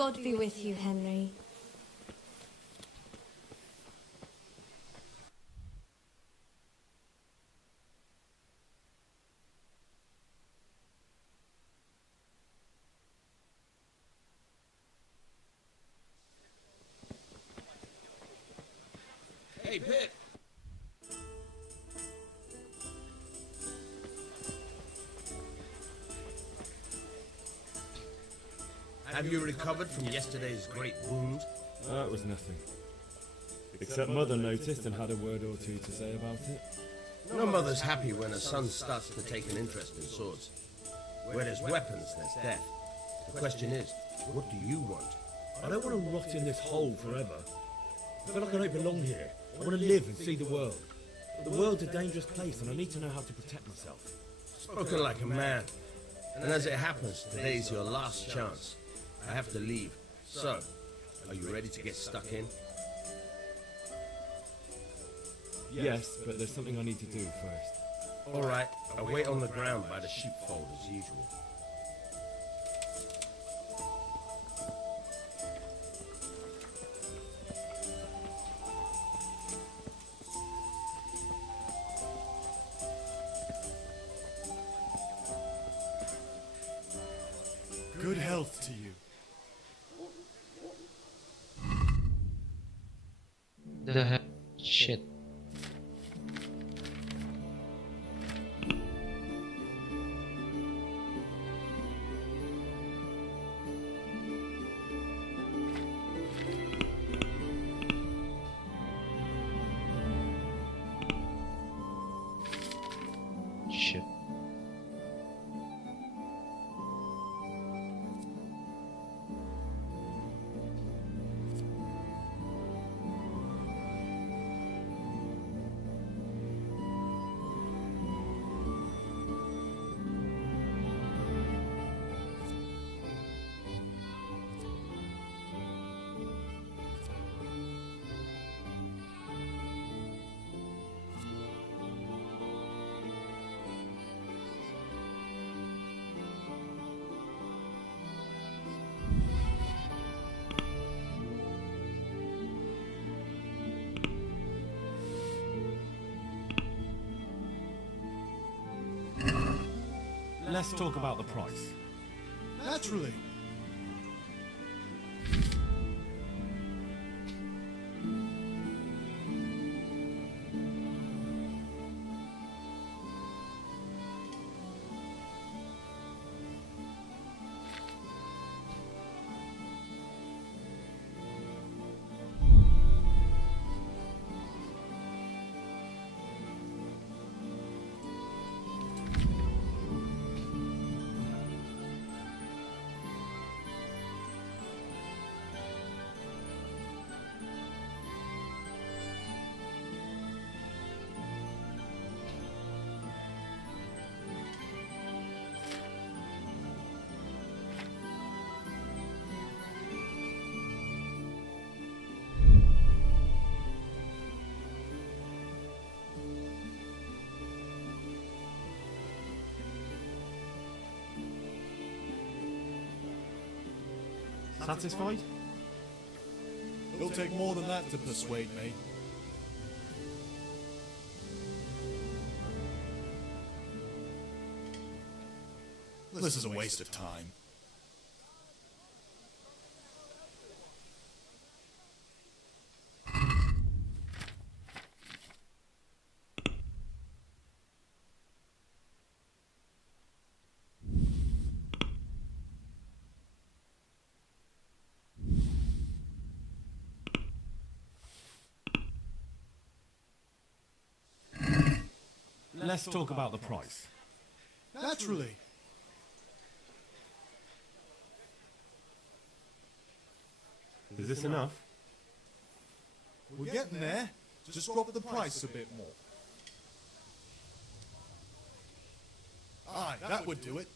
God be with you, Henry. Hey, Pip! Have you recovered from yesterday's great wound? That was nothing. Except Mother noticed and had a word or two to say about it. No mother's happy when a son starts to take an interest in swords. Where there's weapons, there's death. The question is, what do you want? I don't want to rot in this hole forever. I feel like I don't belong here. I want to live and see the world. But the world's a dangerous place and I need to know how to protect myself. Spoken like a man. And as it happens, today's your last chance. I have to leave. So, are you ready to get stuck in? Yes, but there's something I need to do first. All right, I'll wait on the ground by the sheepfold as usual. Good health to you. The hell? Shit. Shit. Let's talk about the price. Naturally. Satisfied? It'll take more than that to persuade me. This is a waste of time. Let's talk about the price. Naturally. Is this enough? We're getting there. Just drop the price a bit more. Aye, that would do it.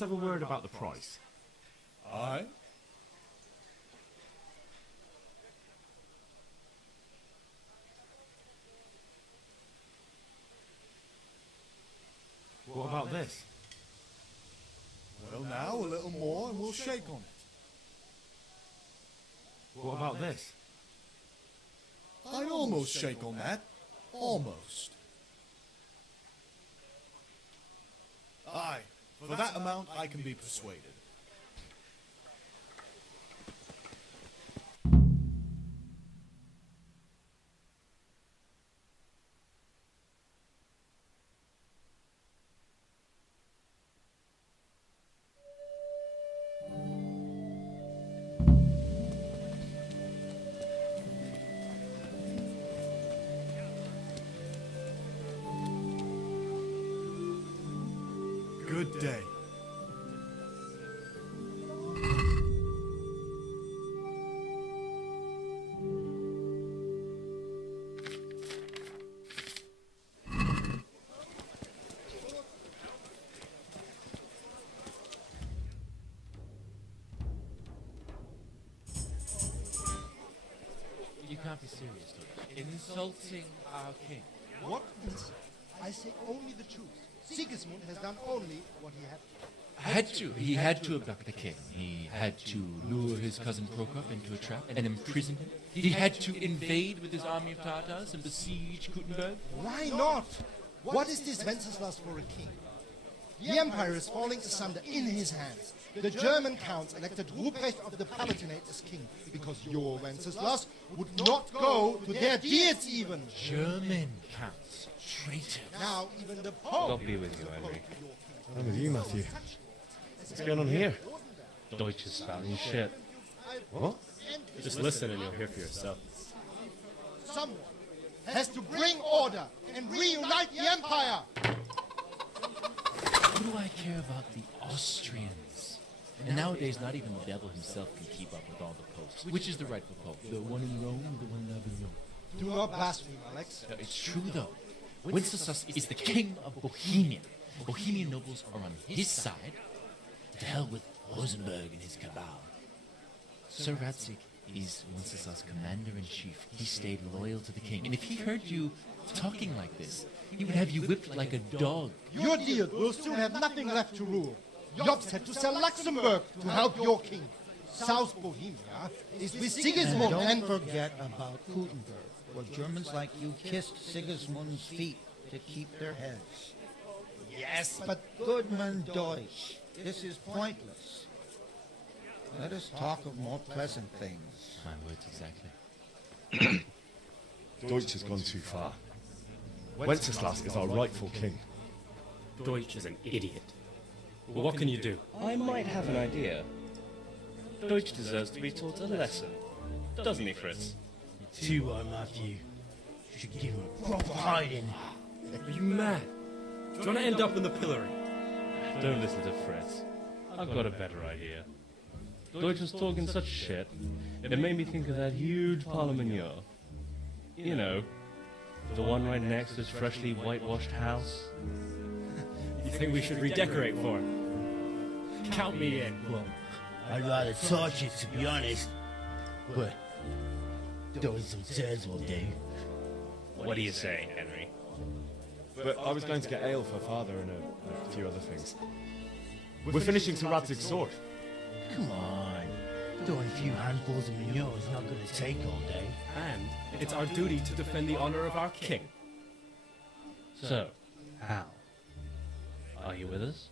let's have a word about the price. Aye? What about this? Well, now a little more and we'll shake on it. What about this? I'd almost shake on that. Almost. Aye, for that amount I can be persuaded. Good day. You can't be serious, Dutch. Insulting our king. What? I say only the truth. Sigismund has done only what he had to. Had to. He had to abduct the king. He had to lure his cousin Prokop into a trap and imprison him. He had to invade with his army of Tartars and besiege Gutenberg. Why not? What is this Wenceslas for a king? The empire is falling asunder in his hands. The German counts elected Ruprecht of the Palatinate as king because your Wenceslas would not go to their deeds even. German counts. Traitor. Now even the Pope. God be with you, Henry. I'm with you, Matthew. What's going on here? Deutsch is spouting shit. What? Just listen and you'll hear for yourself. Someone has to bring order and reunite the empire. What do I care about the Austrians? And nowadays, not even the devil himself can keep up with all the popes. Which is the rightful pope? The one in Rome or the one in Avignon? Do not blaspheme, Alex. No, it's true, though. Wenceslas is the king of Bohemia. Bohemian nobles are on his side. To hell with Rosenberg and his cabal. Sir Radzik is Wenceslas' commander-in-chief. He stayed loyal to the king. And if he heard you talking like this, he would have you whipped like a dog. Your dear will soon have nothing left to rule. Jobst had to sell Luxembourg to help your king. South Bohemia is with Sigismund Don't forget about Gutenberg, where Germans like you kissed Sigismund's feet to keep their heads. Yes, but Goodman Deutsch, this is pointless. Let us talk of more pleasant things. My words exactly. Deutsch has gone too far. Wenceslas is our rightful king. Deutsch is an idiot. Well, what can you do? I might have an idea. Deutsch deserves to be taught a lesson. Doesn't he, Fritz? Too are, Matthew. You should give him a proper hiding. Are you mad? Do you want to end up in the pillory? Don't listen to Fritz. I've got a better idea. Deutsch was talking such shit, it made me think of that huge Parlement. You know, the one right next to his freshly whitewashed house. You think we should redecorate for him? Count me in. Well, I'd rather torch it, to be honest. But doing some tears will do. What are you saying, Henry? But I was going to get ale for father and a few other things. We're finishing Sir Radzig's sword. Come on. Doing a few handfuls of manure is not going to take all day. And it's our duty to defend the honor of our king. So, how? Are you with us?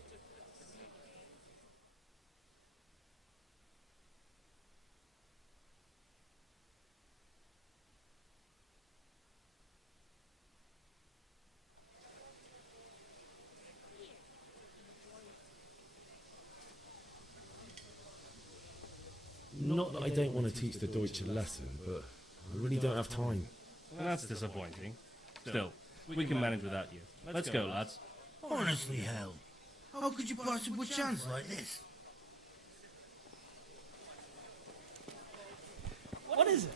Not that I don't want to teach the Deutsch a lesson, but I really don't have time. Well, that's disappointing. Still, we can manage without you. Let's go, lads. Honestly, hell. How could you possibly chance like this? What is it?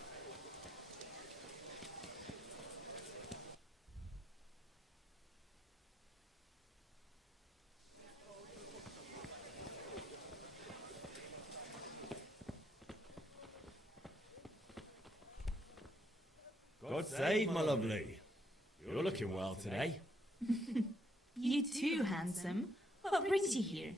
God save, my lovely. You're looking well today. You too, handsome. What brings you here?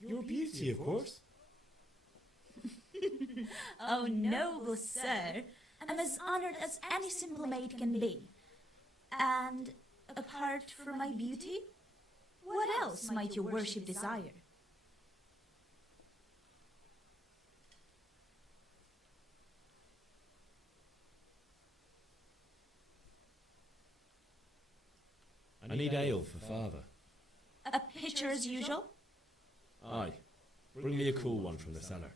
You're a beauty, of course. Oh, noble sir. I'm as honored as any simple maid can be. And apart from my beauty, what else might your worship desire? I need ale for father. A pitcher as usual? Aye. Bring me a cool one from the cellar.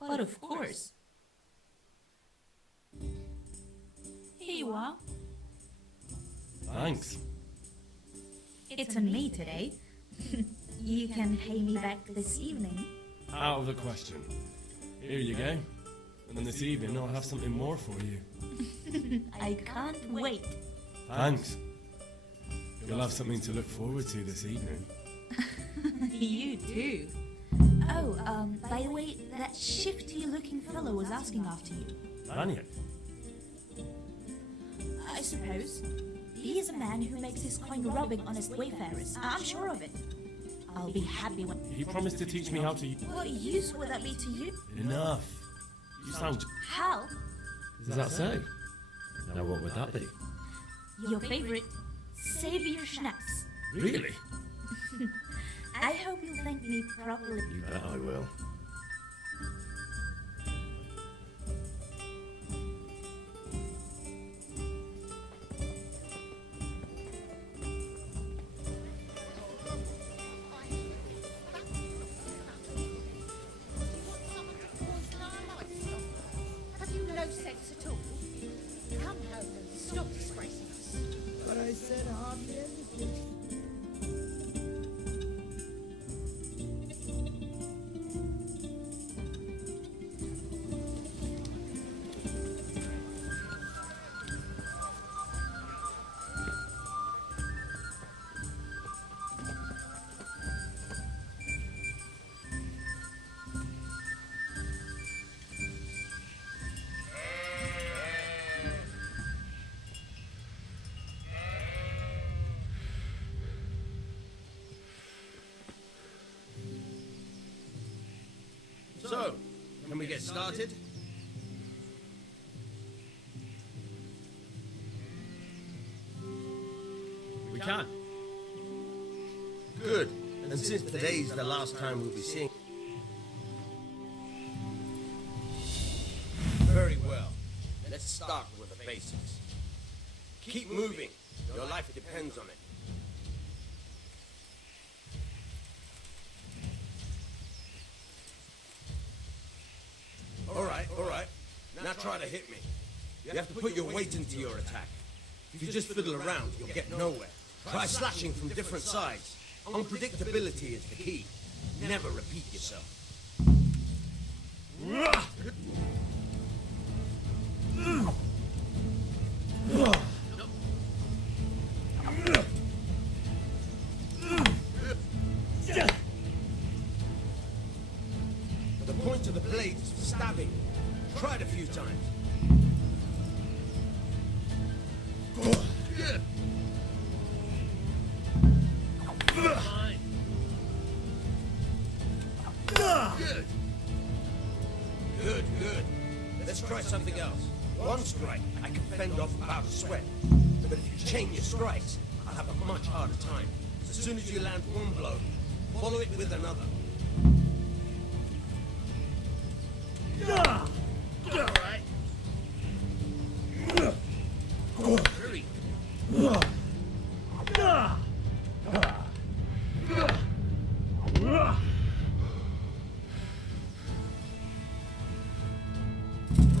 But of course. Here you are. Thanks. It's on me today. You can pay me back this evening. Out of the question. Here you go. And this evening I'll have something more for you. I can't wait. Thanks. You'll have something to look forward to this evening. You too. Oh, by the way, that shifty-looking fellow was asking after you. Lanyon? I suppose. He is a man who makes his coin robbing honest wayfarers. I'm sure of it. I'll be happy when... He promised to teach me how to... What use would that be to you? Enough. You sound... How? Does that say? Now what would that be? Your favorite, Savior Schnapps. Really? I hope you'll thank me properly. You bet I will. Have you no sense at all? Come home and stop disgracing us. But I said hardly anything. So, can we get started? We can. Good. And since today's the last time we'll be seeing... Very well. Let's start with the basics. Keep moving. Your life depends on it. All right. Now try to hit me. You have to put your weight into your attack. If you just fiddle around, you'll get nowhere. Try slashing from different sides. Unpredictability is the key. Never repeat yourself. The point of the blade is for stabbing. Try it a few times. Good. Let's try something else. One strike, I can fend off without a sweat. But if you chain your strikes, I'll have a much harder time. As soon as you land one blow, follow it with another. All right. Hurry. All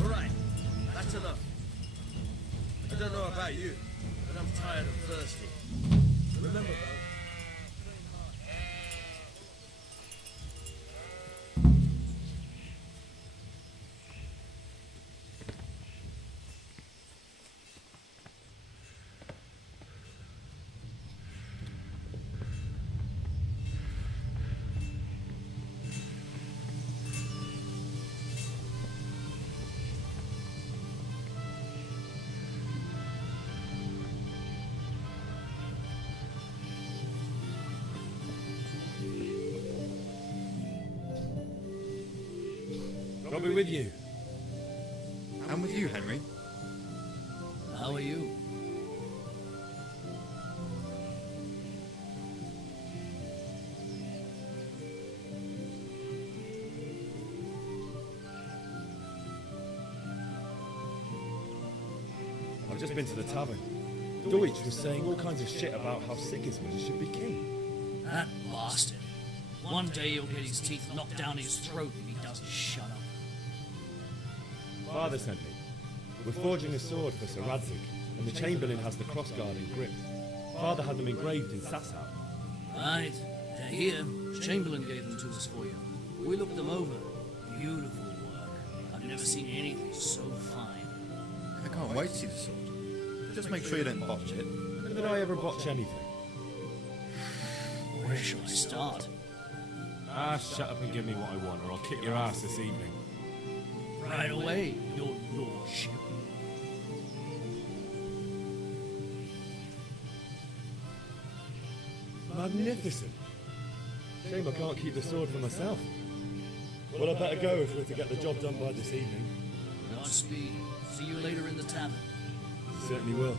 right, that's enough. I don't know about you, but I'm tired and thirsty. Remember though, God be with you. And with you, Henry. How are you? I've just been to the tavern. Deutsch was saying all kinds of shit about how Sigismund should be king. That bastard. One day he'll get his teeth knocked down his throat if he doesn't shut up. Father sent me. We're forging a sword for Sir Radzig, and the Chamberlain has the crossguard and grip. Father had them engraved in Sasau. Right, they're here. Chamberlain gave them to us for you. We looked them over. Beautiful work. I've never seen anything so fine. I can't wait to see the sword. Just make sure you don't botch it. When did I ever botch anything? Where shall I start? Shut up and give me what I want, or I'll kick your ass this evening. Right away, your lordship. Magnificent. Shame I can't keep the sword for myself. Well, I better go if we're to get the job done by this evening. Godspeed. See you later in the tavern. Certainly will.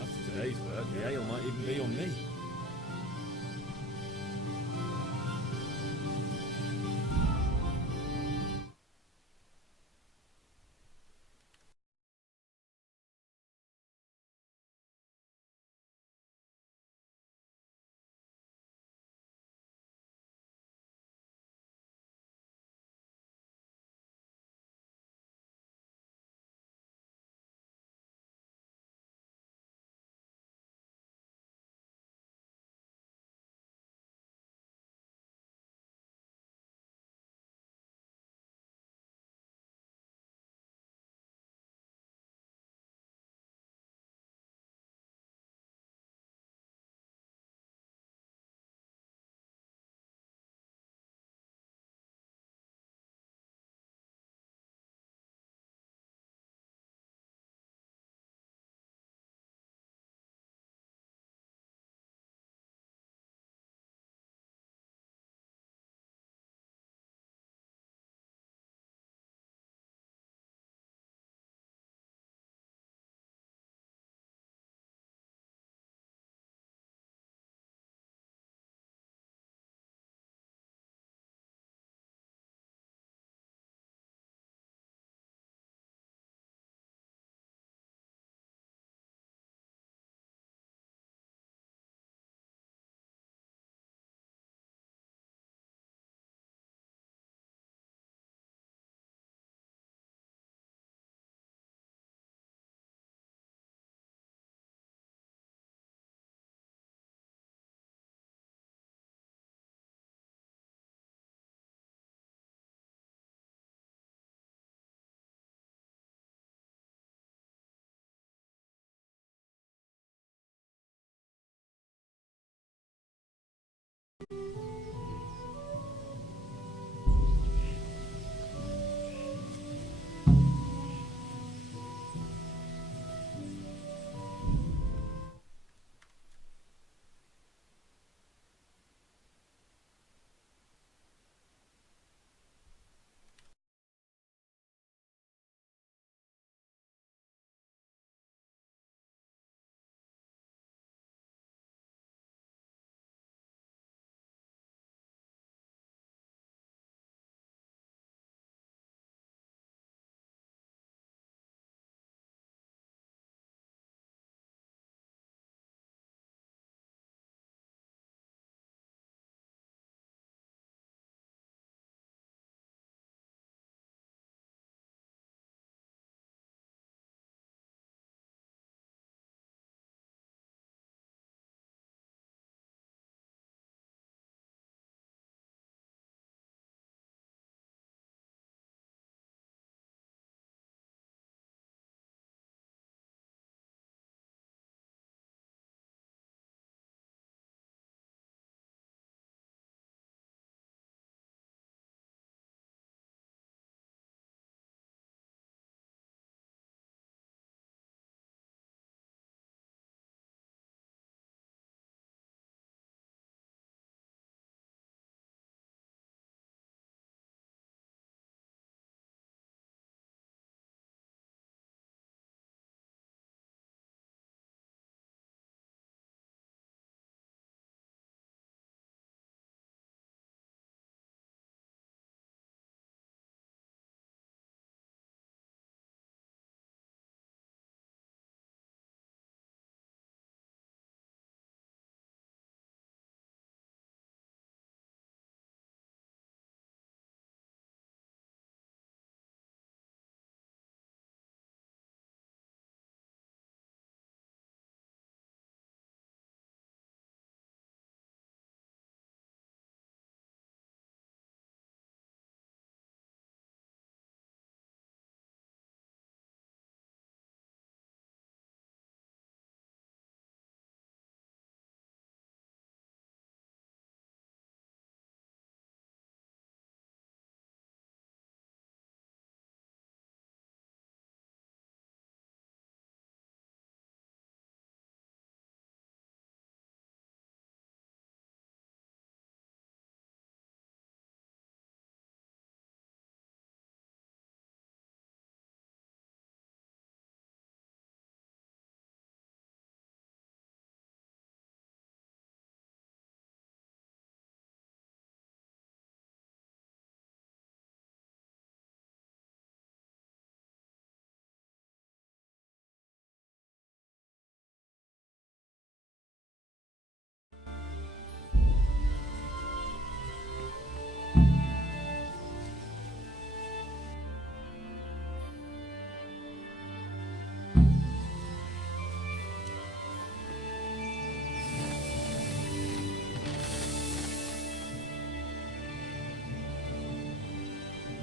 After today's work, the ale might even be on me.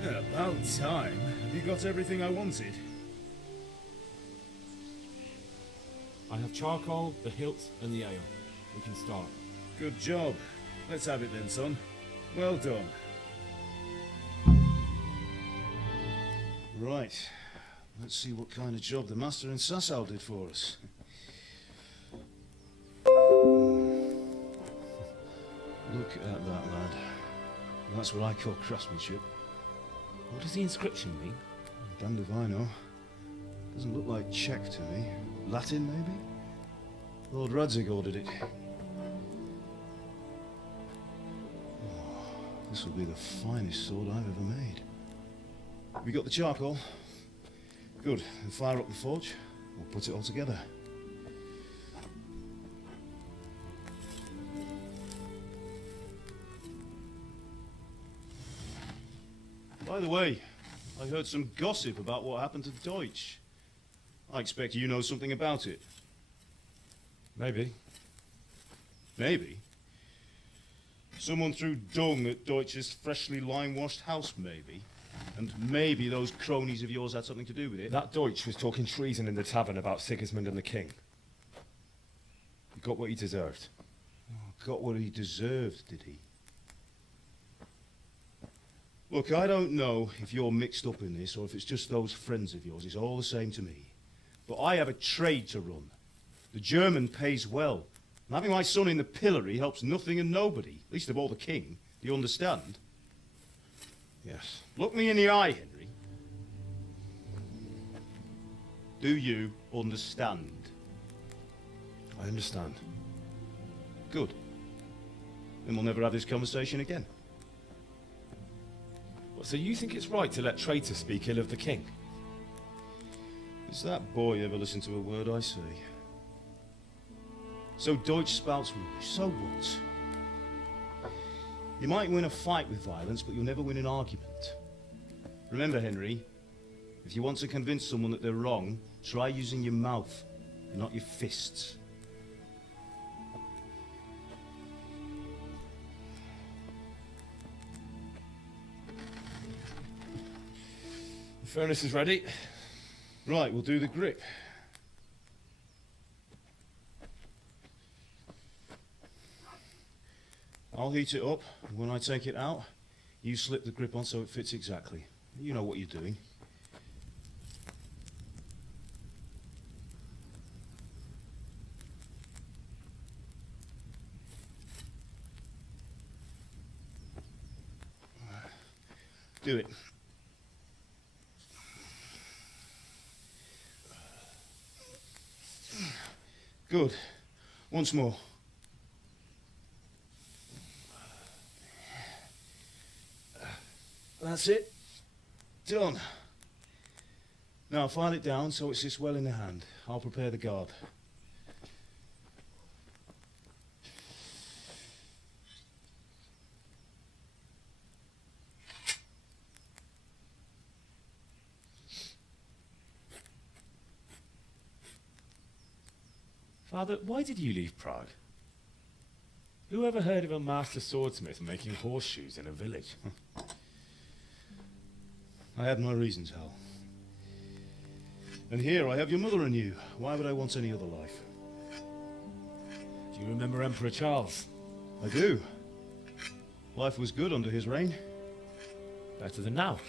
About time. Have you got everything I wanted? I have charcoal, the hilt, and the ale. We can start. Good job. Let's have it then, son. Well done. Right. Let's see what kind of job the Master and Sasau did for us. Look at that, lad. That's what I call craftsmanship. What does the inscription mean? Damned if I know. Doesn't look like Czech to me. Latin, maybe? Lord Radzig ordered it. Oh, this will be the finest sword I've ever made. We got the charcoal? Good. Then fire up the forge. We'll put it all together. By the way, I heard some gossip about what happened to Deutsch. I expect you know something about it. Maybe. Maybe? Someone threw dung at Deutsch's freshly lime-washed house, maybe? And maybe those cronies of yours had something to do with it? That Deutsch was talking treason in the tavern about Sigismund and the king. He got what he deserved. Oh, got what he deserved, did he? Look, I don't know if you're mixed up in this or if it's just those friends of yours. It's all the same to me. But I have a trade to run. The German pays well. And having my son in the pillory helps nothing and nobody, least of all the king. Do you understand? Yes. Look me in the eye, Henry. Do you understand? I understand. Good. Then we'll never have this conversation again. What, so you think it's right to let traitors speak ill of the king? Does that boy ever listen to a word I say? So Deutsch spouts with you. So what? You might win a fight with violence, but you'll never win an argument. Remember, Henry, if you want to convince someone that they're wrong, try using your mouth, not your fists. The furnace is ready. Right, we'll do the grip. I'll heat it up, and when I take it out, you slip the grip on so it fits exactly. You know what you're doing. Do it. Good. Once more. That's it. Done. Now file it down so it sits well in the hand. I'll prepare the guard. Father, why did you leave Prague? Who ever heard of a master swordsmith making horseshoes in a village? I had my reasons, Hal. And here I have your mother and you. Why would I want any other life? Do you remember Emperor Charles? I do. Life was good under his reign. Better than now.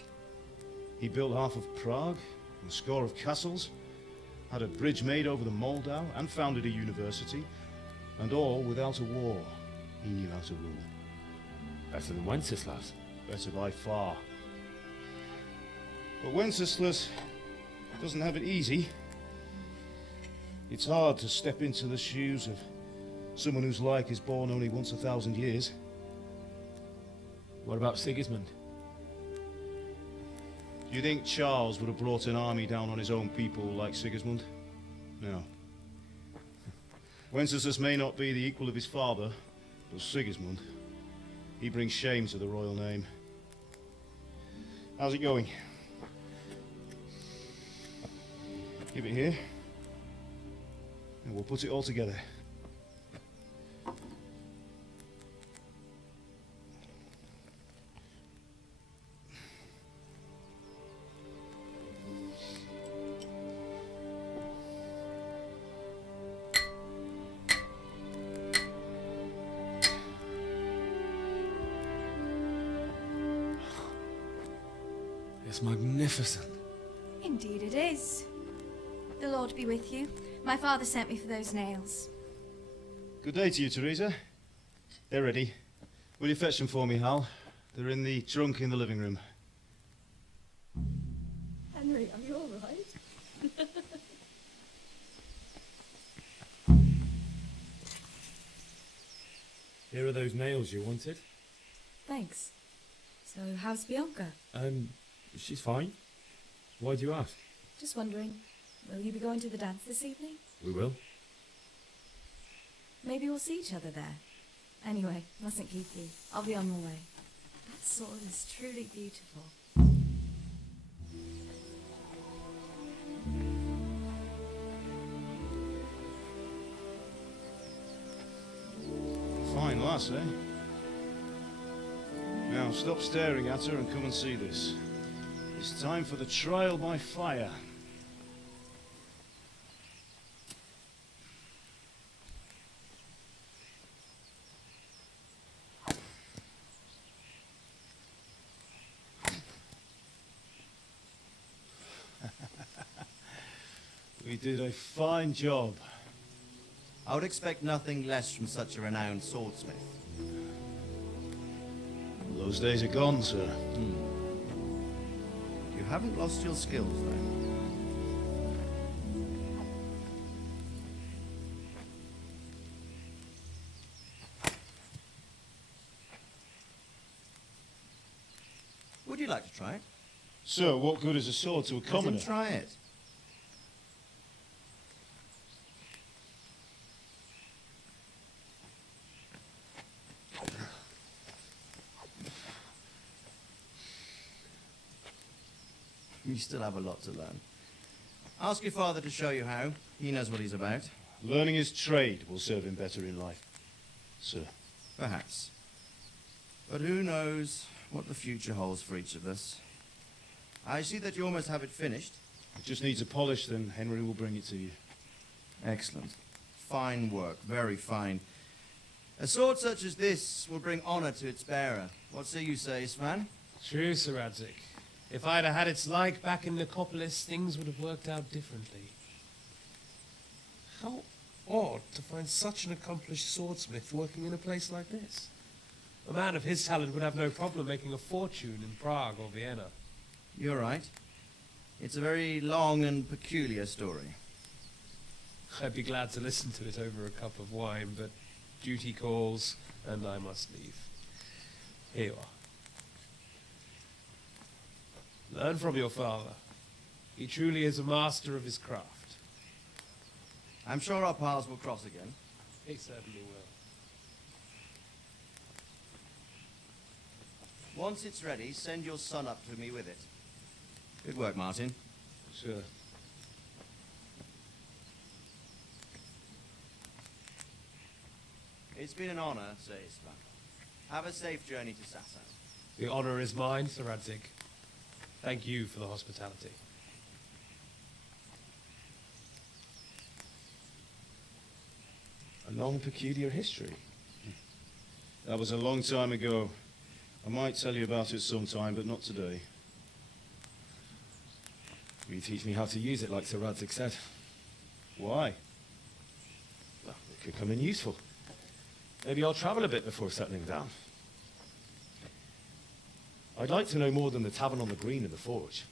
He built half of Prague, and a score of castles, had a bridge made over the Moldau, and founded a university, and all without a war. He knew how to rule. Better than Wenceslas. Better by far. But Wenceslas doesn't have it easy. It's hard to step into the shoes of someone whose like is born only once 1,000 years. What about Sigismund? Do you think Charles would have brought an army down on his own people like Sigismund? No. Wenceslas may not be the equal of his father, but Sigismund, he brings shame to the royal name. How's it going? Give it here, and we'll put it all together. It's magnificent. Indeed it is. The Lord be with you. My father sent me for those nails. Good day to you, Teresa. They're ready. Will you fetch them for me, Hal? They're in the trunk in the living room. Henry, are you all right? Here are those nails you wanted. Thanks. So, how's Bianca? She's fine. Why do you ask? Just wondering, will you be going to the dance this evening? We will. Maybe we'll see each other there. Anyway, mustn't keep you. I'll be on my way. That sword is truly beautiful. Fine lass, eh? Now, stop staring at her and come and see this. It's time for the trial by fire. We did a fine job. I would expect nothing less from such a renowned swordsmith. Those days are gone, sir. You haven't lost your skills, though. Would you like to try it? Sir, what good is a sword to a commoner? Let him try it. You still have a lot to learn. Ask your father to show you how. He knows what he's about. Learning his trade will serve him better in life, sir. Perhaps. But who knows what the future holds for each of us. I see that you almost have it finished. It just needs a polish, then Henry will bring it to you. Excellent. Fine work, very fine. A sword such as this will bring honor to its bearer. What say you, Sman? True, Sir Radzig. If I'd have had its like back in Nicopolis, things would have worked out differently. How odd to find such an accomplished swordsmith working in a place like this. A man of his talent would have no problem making a fortune in Prague or Vienna. You're right. It's a very long and peculiar story. I'd be glad to listen to it over a cup of wine, but duty calls, and I must leave. Here you are. Learn from your father. He truly is a master of his craft. I'm sure our paths will cross again. He certainly will. Once it's ready, send your son up to me with it. Good work, Martin. Sure. It's been an honor, Sir István. Have a safe journey to Sasau. The honor is mine, Sir Radzig. Thank you for the hospitality. A long, peculiar history. That was a long time ago. I might tell you about it sometime, but not today. Will you teach me how to use it like Sir Radzig said? Why? Well, it could come in useful. Maybe I'll travel a bit before settling down. I'd like to know more than the tavern on the green and the forge.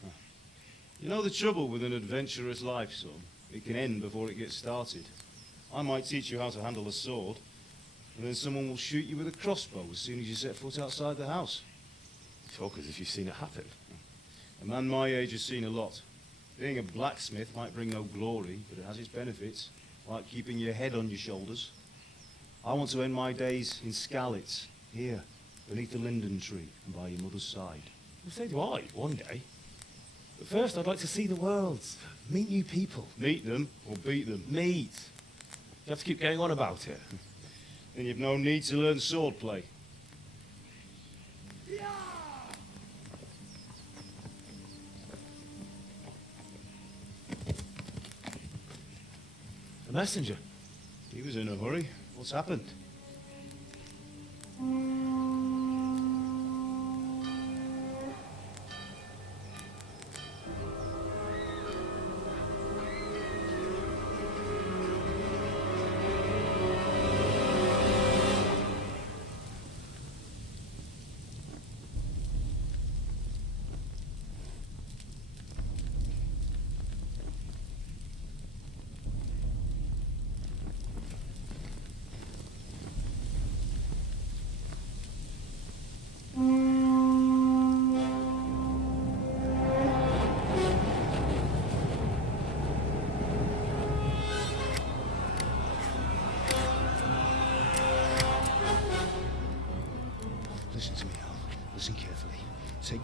You know the trouble with an adventurous life, son? It can end before it gets started. I might teach you how to handle a sword, and then someone will shoot you with a crossbow as soon as you set foot outside the house. Talk as if you've seen it happen. A man my age has seen a lot. Being a blacksmith might bring no glory, but it has its benefits, like keeping your head on your shoulders. I want to end my days in Skalitz, here, beneath the linden tree and by your mother's side. Well, so do I, one day. But first I'd like to see the world, meet new people. Meet them or beat them? Meet. You have to keep going on about it. Then you've no need to learn swordplay. A messenger. He was in a hurry. What's happened?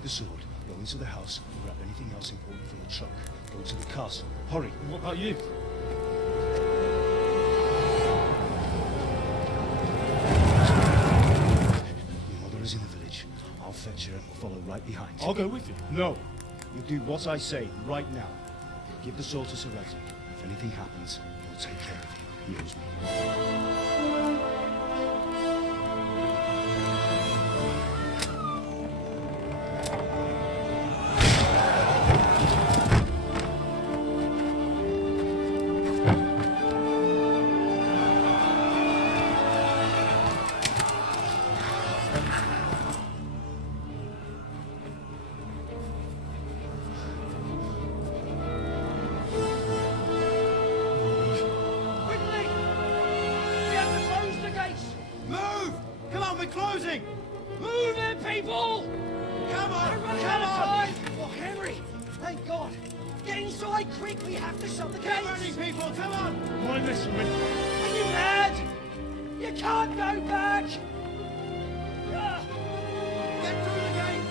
the sword, go into the house, and grab anything else important from the trunk. Go to the castle. Hurry. What about you? Your mother is in the village. I'll fetch her and we'll follow right behind. I'll go with you. No. You do what I say right now. Give the sword to Sir Radzig. If anything happens, he'll take care of you. He owes me. Quickly! We have to close the gates! Move! Come on, we're closing! Move it, people! Come on! We're running out of time! Oh, Henry! Thank God! Get inside quick! We have to shut the gates! Running, people! Come on! Mind this, woman. Are you mad? You can't go back! Ah! Get through the gates!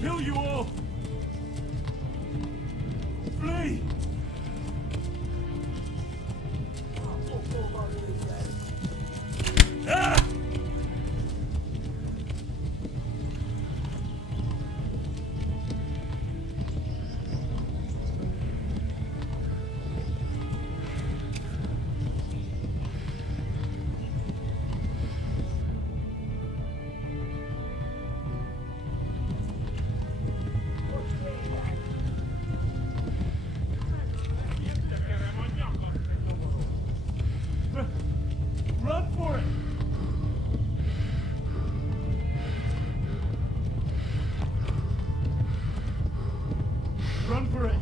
kill you all! Flee! Ah! Run for it! Run for it!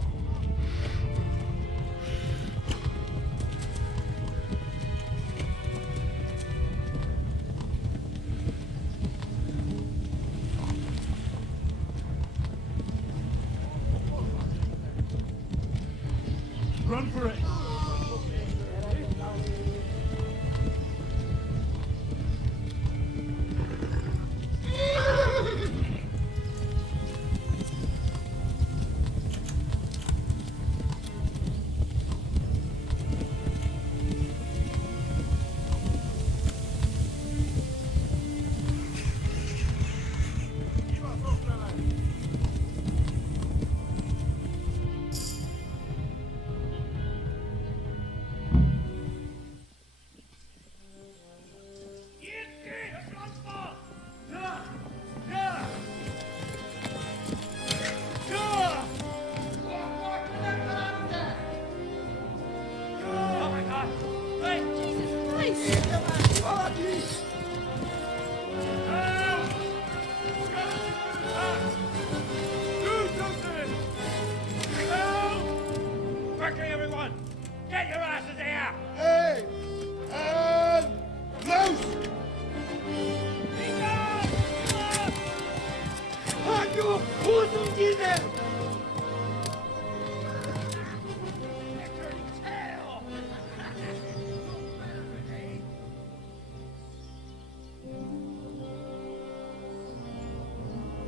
Run for it! Quickly, everyone! Get your asses here! Hey! And loose! Hanno Hosendine!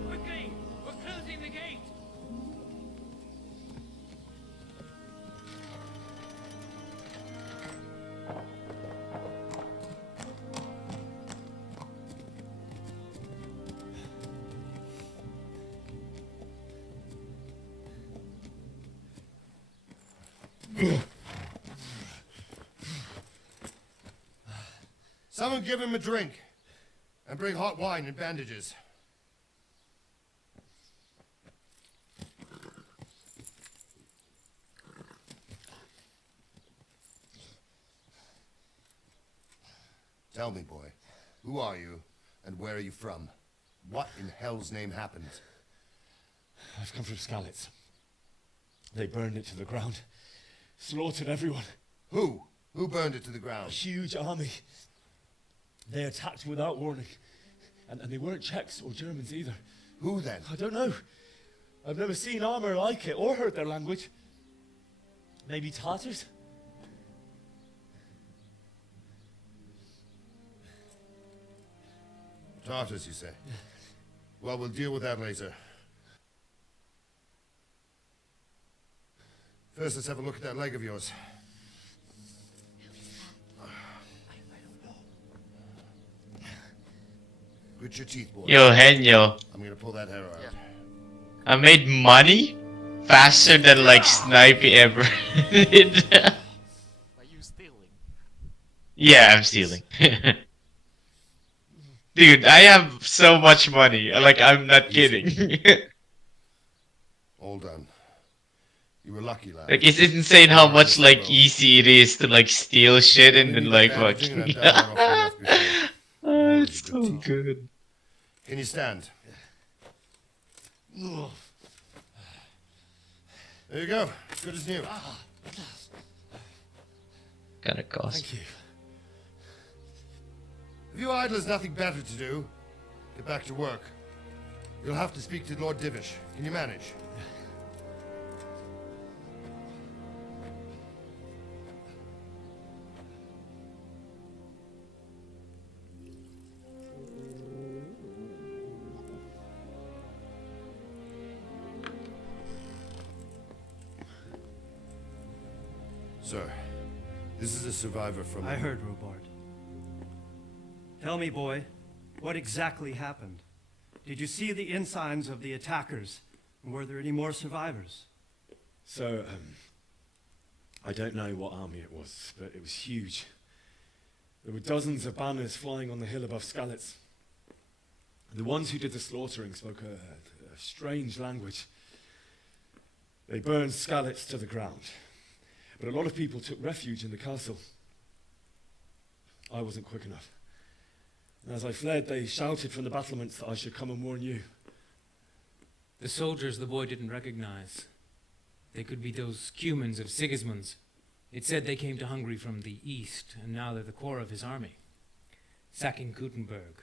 Quickly! We're closing the gate! Someone give him a drink. And bring hot wine and bandages. Tell me, boy, who are you and where are you from? What in hell's name happened? I've come from Skalitz. They burned it to the ground. Slaughtered everyone. Who? Who burned it to the A ground? huge army. They attacked without warning. And they weren't Czechs or Germans either. Who then? I don't know. I've never seen armor like it or heard their language. Maybe Tatars? Tartars, you say? Well, we'll deal with that later. First, let's have a look at that leg of yours. Grit your teeth, boy. Yo, Henyo. I'm gonna pull that hair out. I made money faster than like Snipey ever did. Are you stealing? Yeah, I'm stealing. Dude, I have so much money. Like, I'm not kidding. All done. You were lucky, lad. Like, it's insane how much like easy it is to like steal shit and then like fucking. Oh, it's so good. Can you stand? There you go. Good as new. Gotta cost. Thank you. If you idlers nothing better to do, get back to work. You'll have to speak to Lord Divish. Can you manage? Sir, this is a survivor from... I heard, Robard. Tell me, boy, what exactly happened? Did you see the ensigns of the attackers? And were there any more survivors? So, I don't know what army it was, but it was huge. There were dozens of banners flying on the hill above Skalitz. The ones who did the slaughtering spoke a strange language. They burned Skalitz to the ground. But a lot of people took refuge in the castle. I wasn't quick enough. And as I fled, they shouted from the battlements that I should come and warn you. The soldiers the boy didn't recognize. They could be those Cumans of Sigismund's. It said they came to Hungary from the east, and now they're the core of his army. Sacking Gutenberg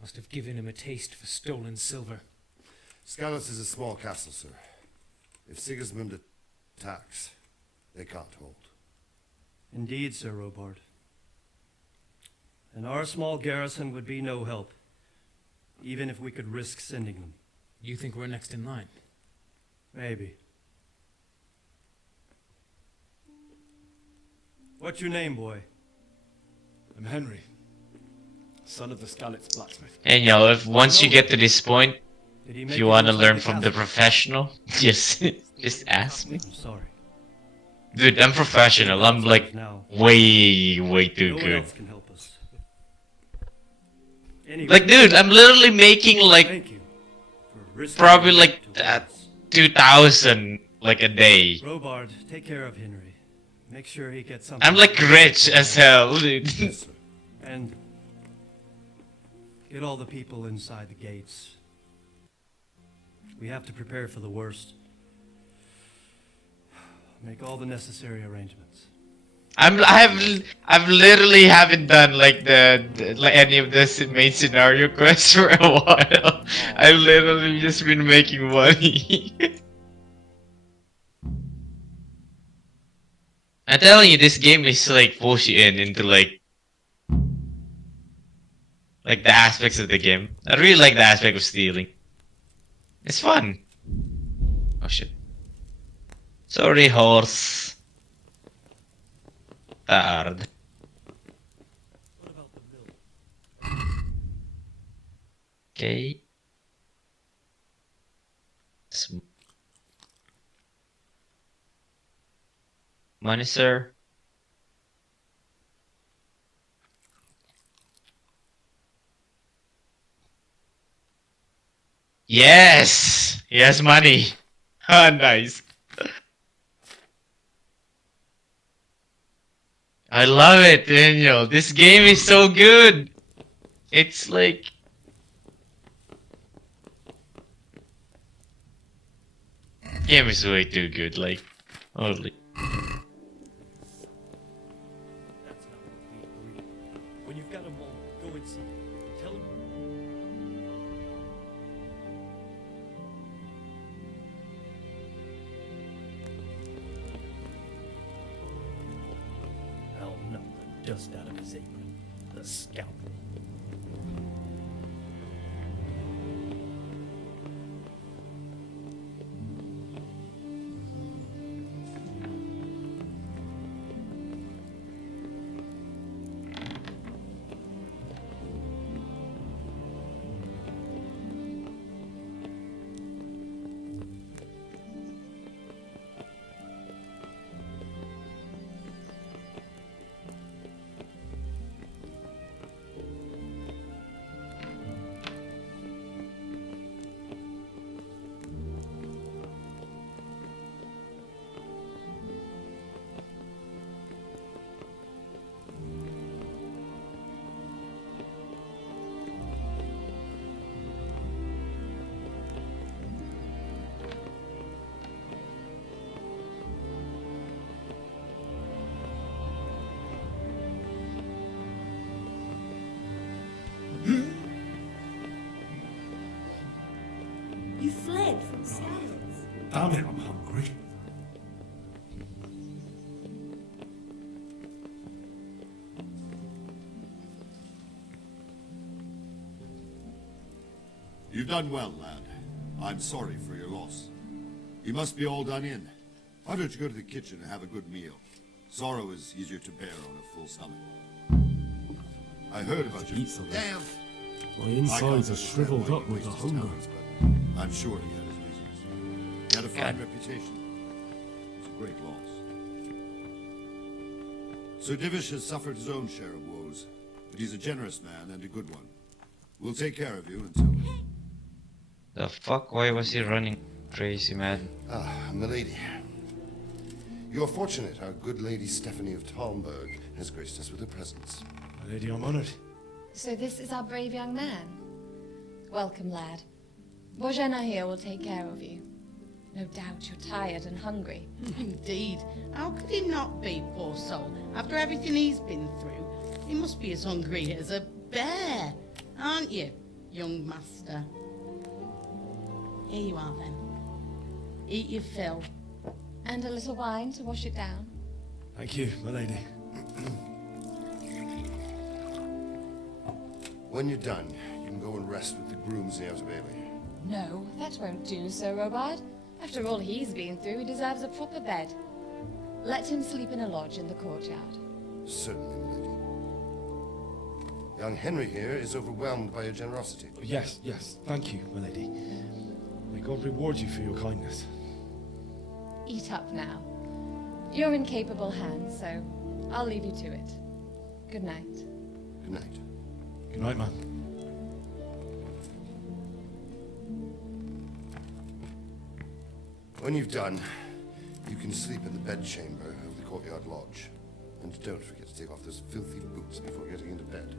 must have given him a taste for stolen silver. Skalitz is a small castle, sir. If Sigismund attacks, they can't hold. Indeed, Sir Robard. And our small garrison would be no help, even if we could risk sending them. You think we're next in line? Maybe. What's your name, boy? I'm Henry, son of the Skalitz blacksmith. And if once you get to this point, if you want to learn from the professional, just ask me. I'm sorry. Dude, I'm professional. I'm like way too No one good. else can help us. Anyway, Like, dude, I'm literally making like thank you for risking probably your like life to us. 2,000 like a day. Robard, take care of Henry. Make sure he gets something. I'm like rich as hell, dude. And get all the people inside the gates. We have to prepare for the worst. Make all the necessary arrangements. I've literally haven't done like like any of this main scenario quests for a while. I've literally just been making money. I'm telling you, this game is like push you into like the aspects of the game. I really like the aspect of stealing. It's fun. Oh shit. Sorry, horse. Hard. Okay. Money, sir. Yes! Yes, money. Ah, nice. I love it, Daniel. This game is so good. It's like... Game is way too good, like... Holy... That's not what we agreed. When you've got them all, go and see them. Tell them. I'll knock the dust out of his apron. The scoundrel. You fled from Skalitz. Damn it, I'm hungry. You've done well, lad. I'm sorry for your loss. You must be all done in. Why don't you go to the kitchen and have a good meal? Sorrow is easier to bear on a full stomach. I heard about you. Eat something. Damn! My insides are shriveled up with the hunger. I'm sure he had his reasons. He had a fine reputation. It's a great loss. Sir Divish has suffered his own share of woes, but he's a generous man and a good one. We'll take care of you until... The fuck? Why was he running crazy, man? Ah, milady. You are fortunate our good lady Stephanie of Talmberg has graced us with her presence. My lady, I'm honored. So this is our brave young man. Welcome, lad. Bojana here will take care of you. No doubt you're tired and hungry. Indeed. How could he not be, poor soul? After everything he's been through, he must be as hungry as a bear. Aren't you, young master? Here you are, then. Eat your fill. And a little wine to wash it down. Thank you, my lady. When you're done, you can go and rest with the grooms in the Outer Bailey. No, that won't do, Sir Robard. After all he's been through, he deserves a proper bed. Let him sleep in a lodge in the courtyard. Certainly, milady. Young Henry here is overwhelmed by your generosity. Yes, yes, thank you, my lady. May God reward you for your kindness. Eat up now. You're in capable hands, so I'll leave you to it. Good night. Good night. Good night, man. When you've done, you can sleep in the bedchamber of the courtyard lodge. And don't forget to take off those filthy boots before getting into bed.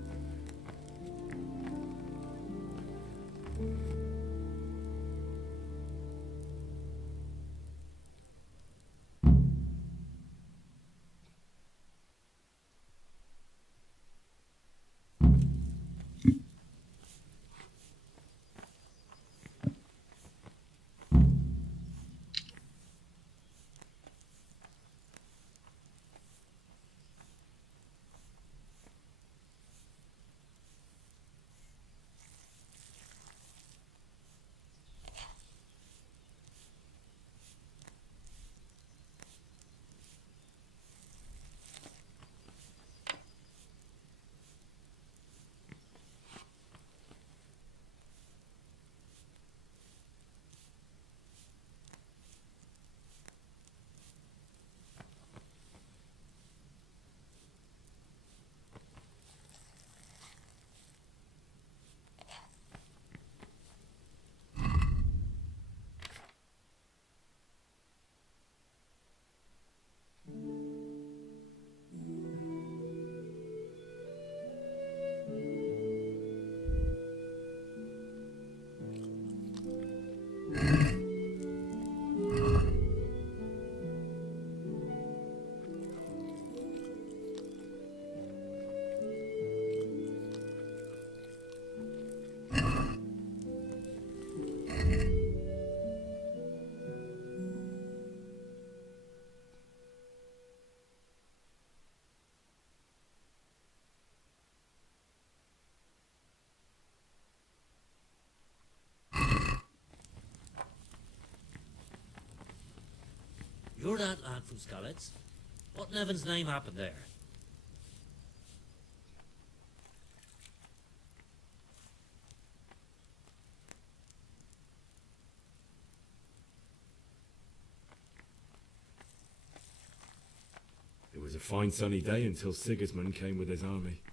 You're that lad from Skalitz? What in heaven's name happened there? It was a fine sunny day until Sigismund came with his army.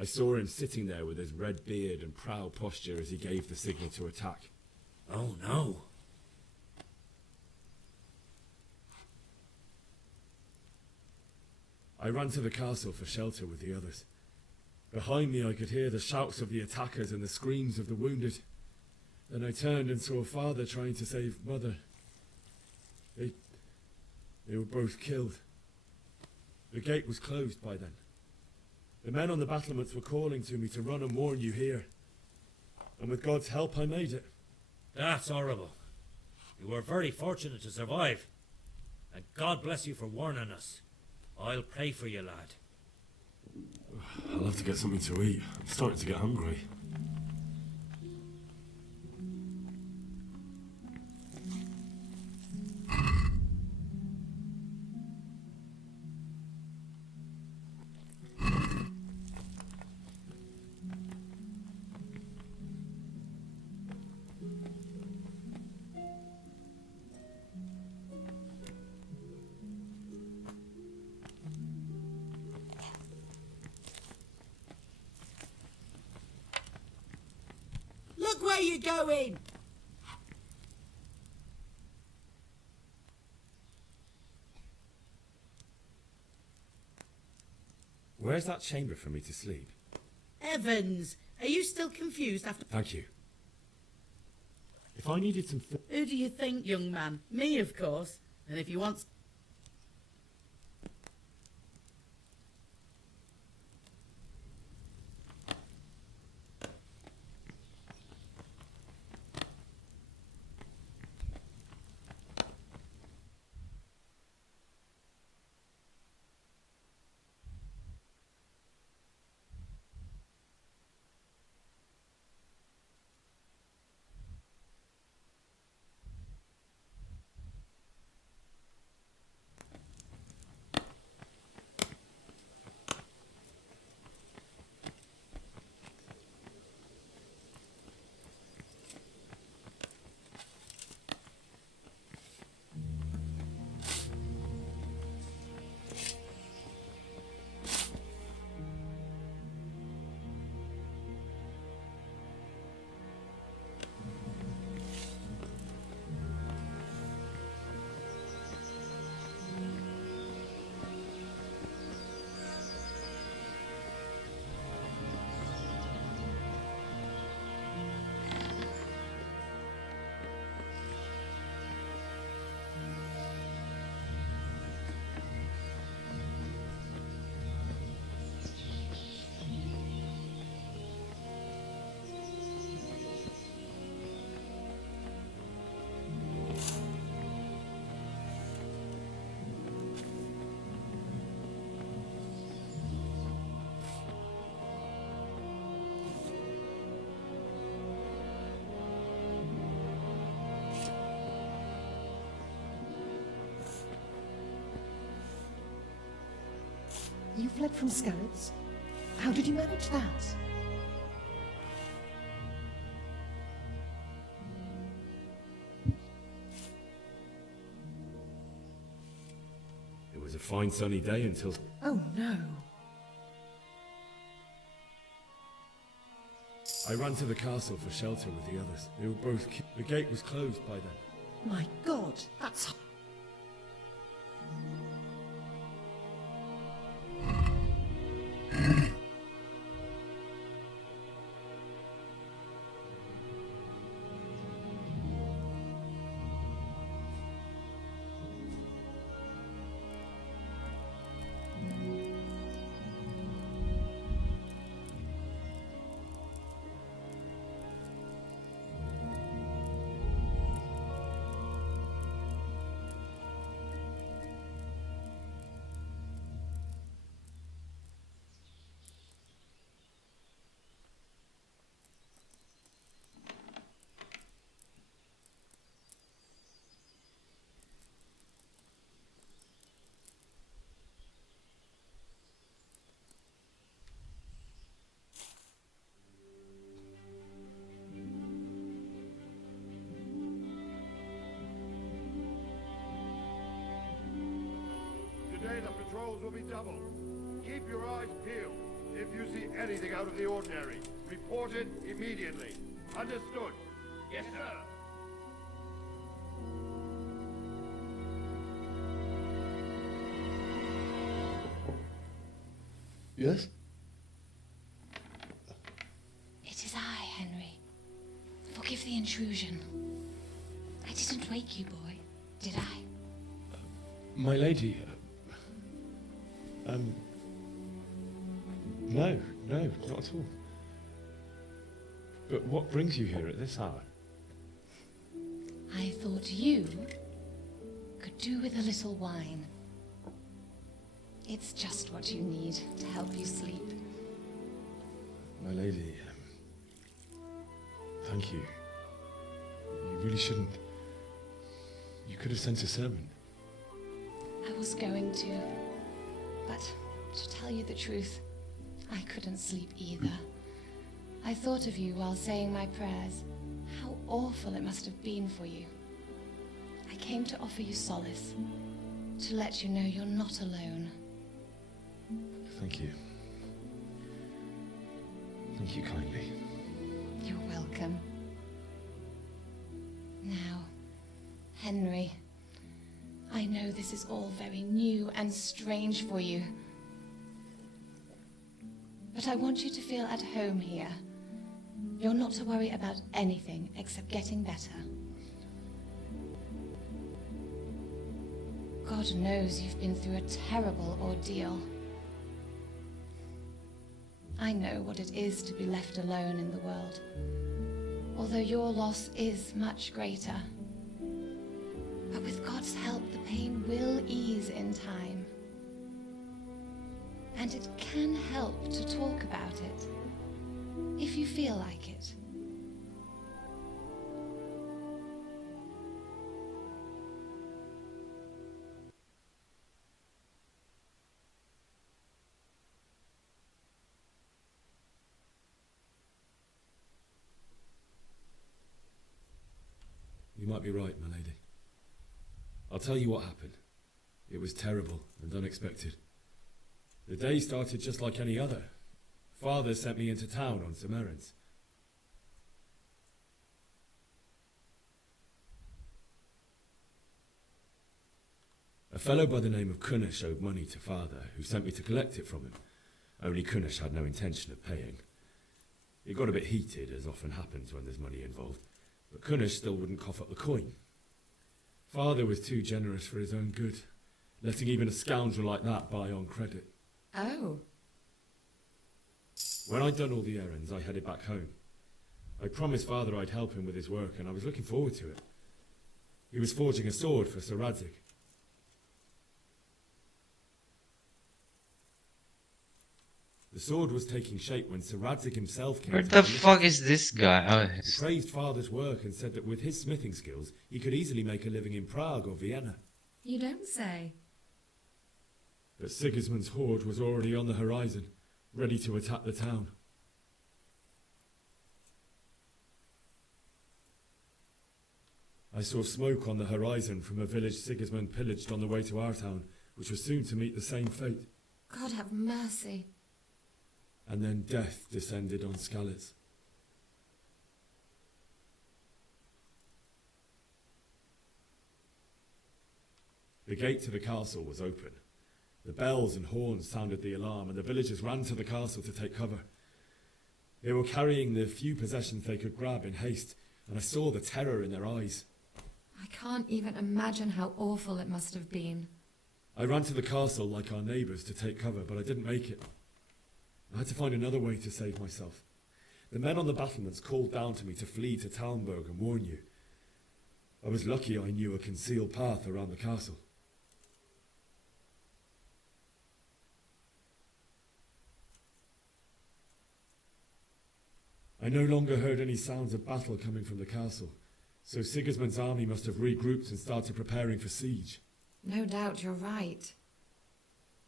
I saw him sitting there with his red beard and proud posture as he gave the signal to attack. Oh no. I ran to the castle for shelter with the others. Behind me I could hear the shouts of the attackers and the screams of the wounded. Then I turned and saw father trying to save mother. They were both killed. The gate was closed by then. The men on the battlements were calling to me to run and warn you here. And with God's help I made it. That's horrible. You were very fortunate to survive. And God bless you for warning us. I'll pray for you, lad. I'll have to get something to eat. I'm starting to get hungry. you going? Where's that chamber for me to sleep? Evans, are you still confused after... Thank you. If I needed some... Who do you think, young man? Me, of course. And if you want... You fled from Skalitz? How did you manage that? It was a fine sunny day until... Oh no. I ran to the castle for shelter with the others. They were both... The gate was closed by then. My God, that's... Today the patrols will be doubled. Keep your eyes peeled. If you see anything out of the ordinary, report it immediately. Understood? Yes, sir. Yes? It is I, Henry. Forgive the intrusion. I didn't wake you, boy, did I? My lady... No, not at all. But what brings you here at this hour? I thought you could do with a little wine. It's just what you need to help you sleep. My lady, thank you. You really shouldn't. You could have sent a servant. I was going to, but to tell you the truth, I couldn't sleep either. I thought of you while saying my prayers. How awful it must have been for you. I came to offer you solace, to let you know you're not alone. Thank you. Thank you kindly. You're welcome. Now, Henry, I know this is all very new and strange for you. But I want you to feel at home here. You're not to worry about anything except getting better. God knows you've been through a terrible ordeal. I know what it is to be left alone in the world, although your loss is much greater. But with God's help, the pain will ease in time. And it can help to talk about it, if you feel like it. You might be right, my lady. I'll tell you what happened. It was terrible and unexpected. The day started just like any other. Father sent me into town on some errands. A fellow by the name of Kunnish owed money to Father, who sent me to collect it from him. Only Kunnish had no intention of paying. It got a bit heated, as often happens when there's money involved, but Kunnish still wouldn't cough up the coin. Father was too generous for his own good, letting even a scoundrel like that buy on credit. Oh. When I'd done all the errands, I headed back home. I promised Father I'd help him with his work, and I was looking forward to it. He was forging a sword for Sir Radzig. The sword was taking shape when Sir Radzig himself came. Where the fuck is this guy? Oh, He praised Father's work and said that with his smithing skills, he could easily make a living in Prague or Vienna. You don't say. But Sigismund's horde was already on the horizon, ready to attack the town. I saw smoke on the horizon from a village Sigismund pillaged on the way to our town, which was soon to meet the same fate. God have mercy. And then death descended on Skalitz. The gate to the castle was open. The bells and horns sounded the alarm, and the villagers ran to the castle to take cover. They were carrying the few possessions they could grab in haste, and I saw the terror in their eyes. I can't even imagine how awful it must have been. I ran to the castle like our neighbours to take cover, but I didn't make it. I had to find another way to save myself. The men on the battlements called down to me to flee to Talmberg and warn you. I was lucky I knew a concealed path around the castle. I no longer heard any sounds of battle coming from the castle, so Sigismund's army must have regrouped and started preparing for siege. No doubt you're right.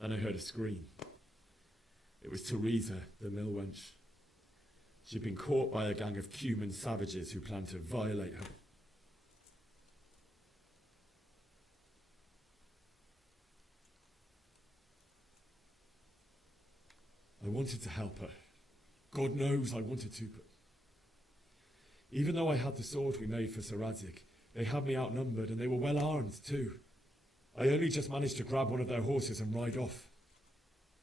Then I heard a scream. It was Teresa, the mill wench. She'd been caught by a gang of Cuman savages who planned to violate her. I wanted to help her. God knows I wanted to, but even though I had the sword we made for Sir Radzig, they had me outnumbered and they were well armed too. I only just managed to grab one of their horses and ride off.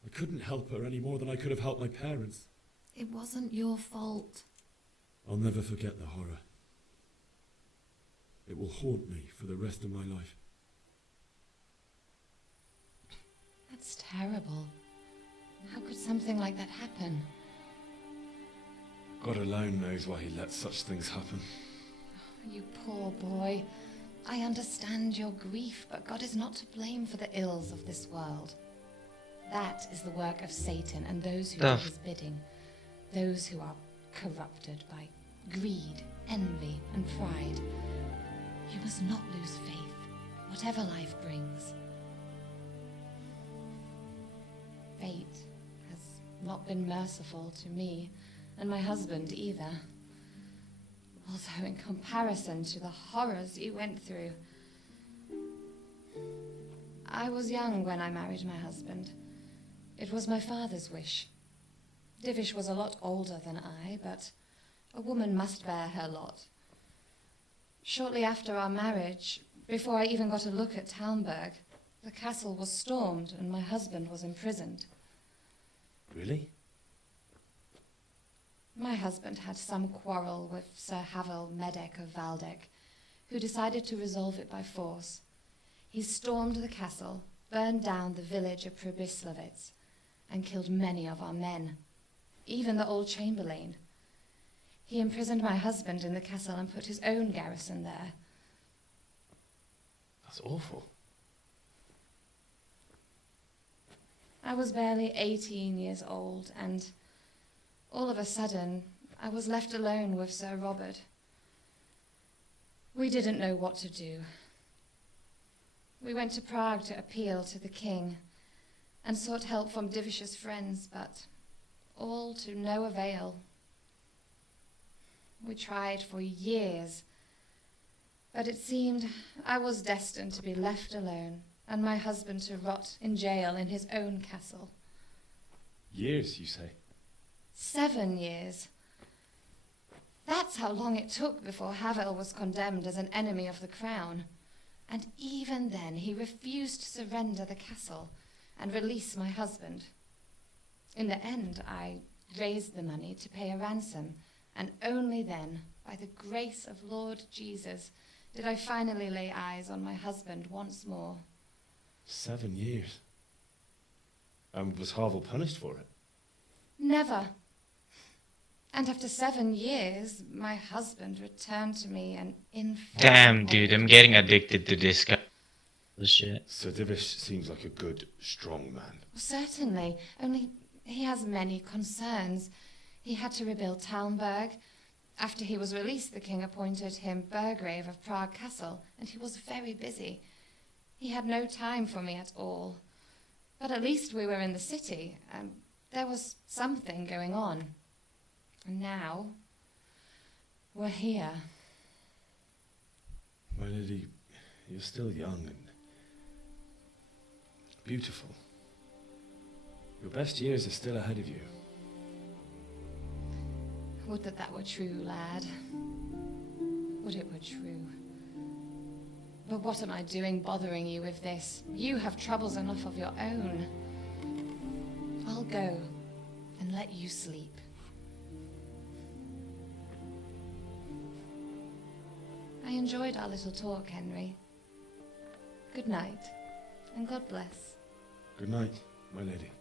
I couldn't help her any more than I could have helped my parents. It wasn't your fault. I'll never forget the horror. It will haunt me for the rest of my life. That's terrible. How could something like that happen? God alone knows why he lets such things happen. You poor boy. I understand your grief, but God is not to blame for the ills of this world. That is the work of Satan and those who do his bidding. Those who are corrupted by greed, envy, and pride. You must not lose faith, whatever life brings. Fate has not been merciful to me, and my husband either. Although in comparison to the horrors you went through. I was young when I married my husband. It was my father's wish. Divish was a lot older than I, but a woman must bear her lot. Shortly after our marriage, before I even got a look at Talmberg, the castle was stormed and my husband was imprisoned. Really? My husband had some quarrel with Sir Havel Medek of Valdek, who decided to resolve it by force. He stormed the castle, burned down the village of Probislavitz, and killed many of our men, even the old chamberlain. He imprisoned my husband in the castle and put his own garrison there. That's awful. I was barely 18 years old, and all of a sudden, I was left alone with Sir Robert. We didn't know what to do. We went to Prague to appeal to the king and sought help from Divish's friends, but all to no avail. We tried for years, but it seemed I was destined to be left alone and my husband to rot in jail in his own castle. Years, you say? 7 years. That's how long it took before Havel was condemned as an enemy of the crown. And even then, he refused to surrender the castle and release my husband. In the end, I raised the money to pay a ransom, and only then, by the grace of Lord Jesus, did I finally lay eyes on my husband once more. 7 years. And was Havel punished for it? Never. And after 7 years, my husband returned to me an infant. Damn, dude, I'm getting addicted to this guy. Shit. Sir Divish seems like a good, strong man. Certainly, only he has many concerns. He had to rebuild Talmberg. After he was released, the king appointed him Burgrave of Prague Castle, and he was very busy. He had no time for me at all. But at least we were in the city, and there was something going on. And now, we're here. My lady, you're still young and beautiful. Your best years are still ahead of you. Would that that were true, lad. Would it were true. But what am I doing bothering you with this? You have troubles enough of your own. I'll go and let you sleep. I enjoyed our little talk, Henry. Good night, and God bless. Good night, my lady.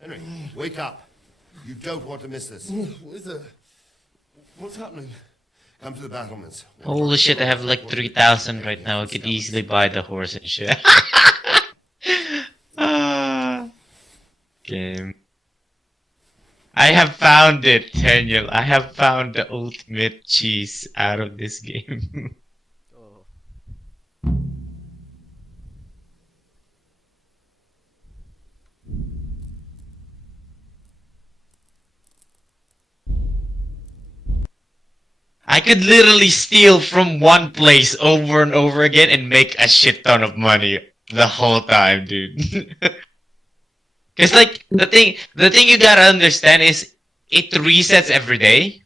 Henry, wake up. You don't want to miss this. What's happening? Come to the battlements. Holy shit, I have like 3,000 right now. I could easily buy the horse and shit. Game. I have found it, Daniel. I have found the ultimate cheese out of this game. I could literally steal from one place over and over again and make a shit ton of money the whole time, dude. Cause like the thing you gotta understand is it resets every day.